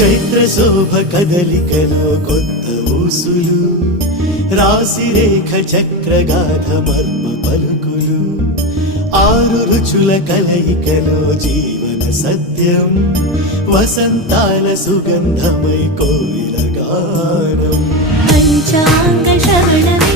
చైత్ర శోభ కదలికలో కొత్త ఊసులు రాశి రేఖ చక్రగాథ మర్మ పలుకులు ఆరు రుచుల కలయికలో జీవన సత్యం వసంతాల సుగంధమై కోయిల గానం పంచాంగ శ్రవణమే